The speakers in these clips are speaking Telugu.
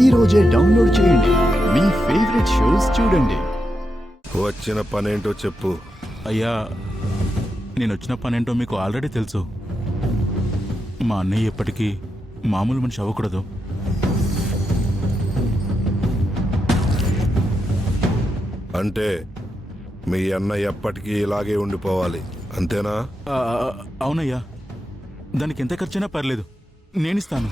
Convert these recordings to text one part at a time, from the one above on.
ఈ రోజే డౌన్లోడ్ చేయండి. మీ ఫేవరెట్ షోస్ చూడండి. వచ్చిన పనేంటో చెప్పు. అయ్యా, నేను వచ్చిన పనేంటో మీకు ఆల్రెడీ తెలుసు. మా అన్నయ్య ఎప్పటికీ మామూలు మనిషి అవ్వకూడదు. అంటే మీ అన్న ఎప్పటికీ ఇలాగే ఉండిపోవాలి, అంతేనా? అవునయ్యా, దానికి ఎంత ఖర్చైనా పర్లేదు, నేనిస్తాను.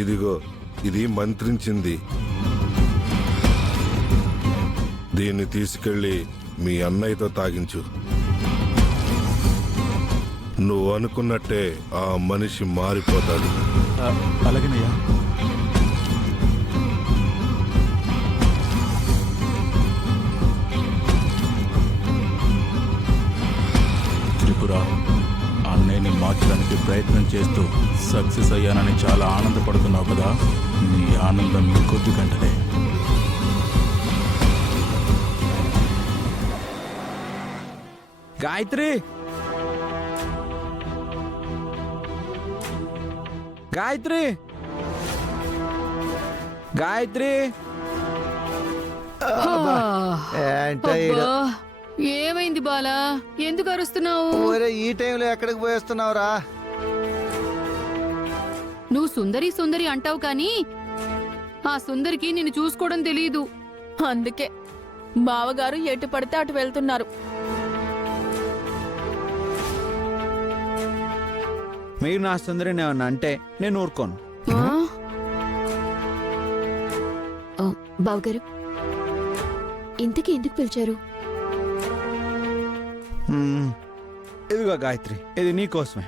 ఇదిగో, ఇది మంత్రించింది. దీన్ని తీసుకెళ్ళి మీ అన్నయ్యతో తాగించు. నువ్వు అనుకున్నట్టే ఆ మనిషి మారిపోతాడు. అలాగేనయ్యా. త్రిపుర, అన్నయ్యని మార్చడానికి ప్రయత్నం చేస్తూ సక్సెస్ అయ్యానని చాలా ఆనందపడుతున్నావు కదా. నీ ఆనందం ఇంకొద్ది గంటలే. గాయత్రి, గాయత్రి, గాయత్రి. ఏమైంది బాలా? ఎందుకు అరుస్తున్నావు? ఈ టైంలో ఎక్కడికి పోయేస్తున్నావురా? నువ్వు సుందరి సుందరి అంటావు కానీ ఆ సుందరికి నిన్ను చూసుకోవడం తెలీదు. అందుకే బావగారు ఎటు పడితే అటు వెళ్తున్నారు. మీరు నా సుందరిని ఏమన్నా అంటే నేను ఊరుకోను. బావగారు, ఇంతకీ ఎందుకు పిలిచారు? ఇదిగో గాయత్రి, ఇది నీకోసమే.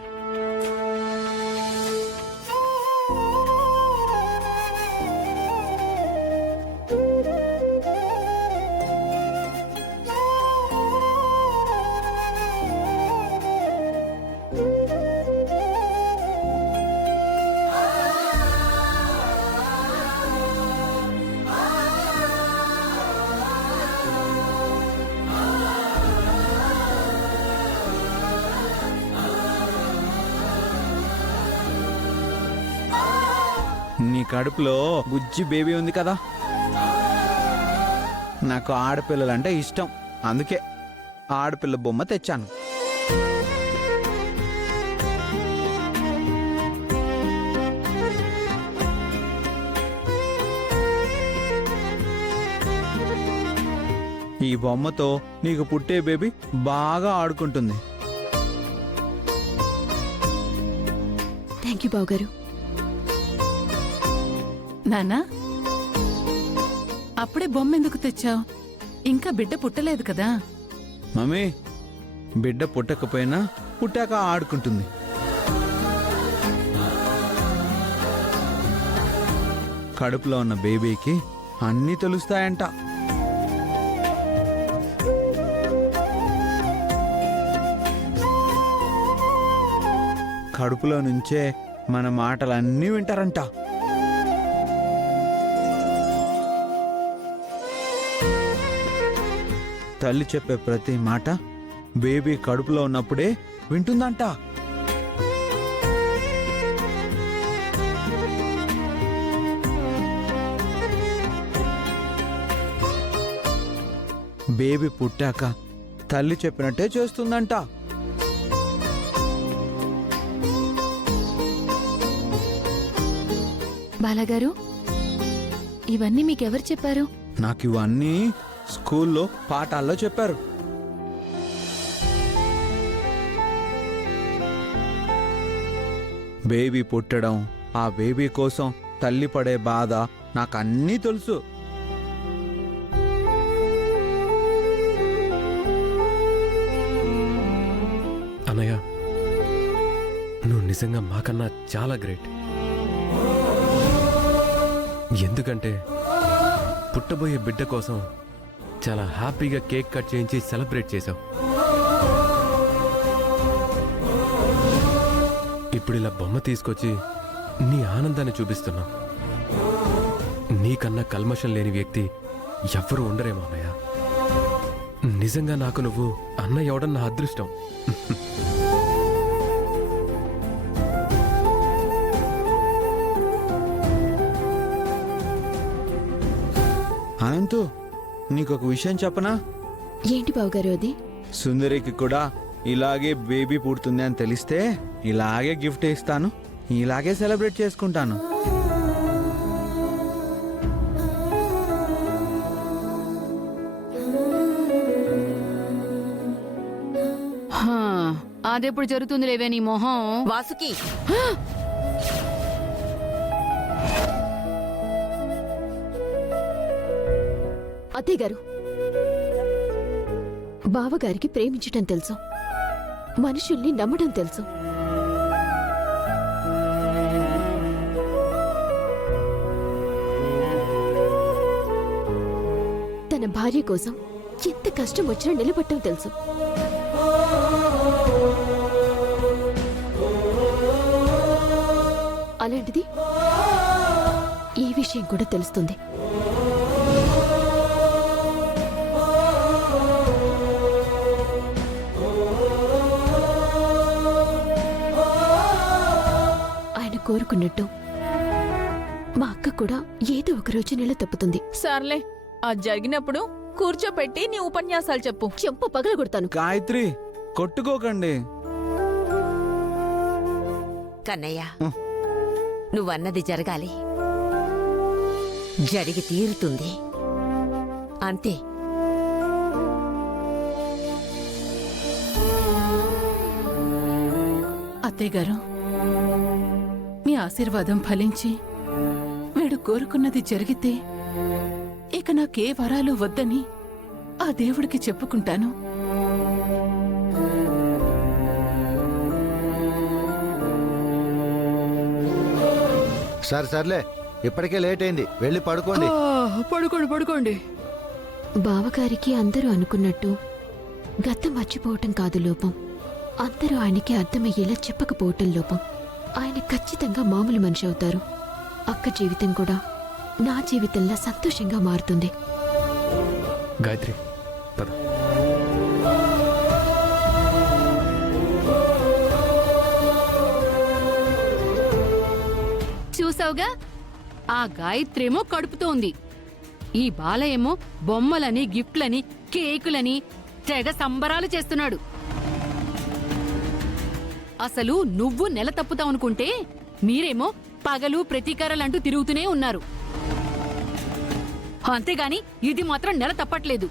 నీ కడుపులో బుజ్జి బేబీ ఉంది కదా, నాకు ఆడపిల్లలంటే ఇష్టం. అందుకే ఆడపిల్ల బొమ్మ తెచ్చాను. ఈ బొమ్మతో నీకు పుట్టే బేబీ బాగా ఆడుకుంటుంది. థ్యాంక్ యూ బావగారు. నానా, అప్పుడే బొమ్మ ఎందుకు తెచ్చావు? ఇంకా బిడ్డ పుట్టలేదు కదా. మమ్మీ, బిడ్డ పుట్టకపోయినా పుట్టాక ఆడుకుంటుంది. కడుపులో ఉన్న బేబీకి అన్నీ తెలుస్తాయంట. కడుపులో నుంచే మన మాటలన్నీ వింటారంట. తల్లి చెప్పే ప్రతి మాట బేబీ కడుపులో ఉన్నప్పుడే వింటుందంట. బేబీ పుట్టాక తల్లి చెప్పినట్టే చేస్తుందంట. బాలాగారు, ఇవన్నీ మీకెవరు చెప్పారు? నాకు ఇవన్నీ స్కూల్లో పాఠాల్లో చెప్పారు. బేబీ పుట్టడం, ఆ బేబీ కోసం తల్లి పడే బాధ నాకు అన్నీ తెలుసు. అన్నయ్య, నువ్వు నిజంగా మాకన్నా చాలా గ్రేట్. ఎందుకంటే పుట్టబోయే బిడ్డ కోసం చాలా హ్యాపీగా కేక్ కట్ చేయించి సెలబ్రేట్ చేశావు. ఇప్పుడు ఇలా బొమ్మ తీసుకొచ్చి నీ ఆనందాన్ని చూపిస్తున్నావు. నీకన్నా కల్మషం లేని వ్యక్తి ఎవ్వరూ ఉండరేమో అన్నయ్య. నిజంగా నాకు నువ్వు అన్నయ్య అవడం నా అదృష్టం. అనంతు నీకొక విషయం చెప్పనా? ఏంటి బావగారు అది? సుందరికి కూడా ఇలాగే బేబీ పుడుతుంది అని తెలిస్తే ఇలాగే గిఫ్ట్ ఇస్తాను, ఇలాగే సెలబ్రేట్ చేసుకుంటాను. హా, అదెప్పుడు జరుగుతుంది లేవే నీ మొహం. వాసుకి అత్తయ్య గారు, బావగారికి ప్రేమించటం తెలుసు, మనుషుల్ని నమ్మడం తెలుసు. తన భార్య కోసం ఎంత కష్టం వచ్చినా నిలబట్టం తెలుసు. అలాంటిది ఈ విషయం కూడా తెలుస్తుంది. ఆయన కోరుకున్నట్టు మా అక్క కూడా ఏదో ఒక రోజు నెల తప్పుతుంది. సర్లే, అది జరిగినప్పుడు కూర్చోపెట్టి నీ ఉపన్యాసాలు చెప్పు. చెంప పగల కొడతాను. గాయత్రి కొట్టుకోకండి. కన్నయ్య, నువ్వన్నది జరగాలి, జరిగి తీరుతుంది అంతే. అత్తయ్య గారు, మీ ఆశీర్వాదం ఫలించి వీడు కోరుకున్నది జరిగితే ఇక నాకే వరాలు వద్దని ఆ దేవుడికి చెప్పుకుంటాను. సర్లే, ఇప్పటికే లేట్ అయింది, వెళ్ళి పడుకోండి. పడుకోండి పడుకోండి. బావగారికి అందరూ అనుకున్నట్టు గతం మర్చిపోవటం కాదు లోపం, అందరూ ఆయనకి అర్థమయ్యేలా చెప్పకపోవటం లోపం. ఆయన ఖచ్చితంగా మామూలు మనిషి అవుతారు. అక్క జీవితం కూడా నా జీవితంలా సంతోషంగా మారుతుంది. గాయత్రి పద. చూసావుగా, ఆ గాయత్రేమో కడుపుతోంది, ఈ బాలయేమో బొమ్మలని, గిఫ్ట్లని, కేకులని తెగ సంబరాలు చేస్తున్నాడు. అసలు నువ్వు నెల తప్పుతావనుకుంటే మీరేమో పగలు ప్రతీకారాలంటూ తిరుగుతూనే ఉన్నారు. అంతేగాని ఇది మాత్రం నెల తప్పట్లేదు.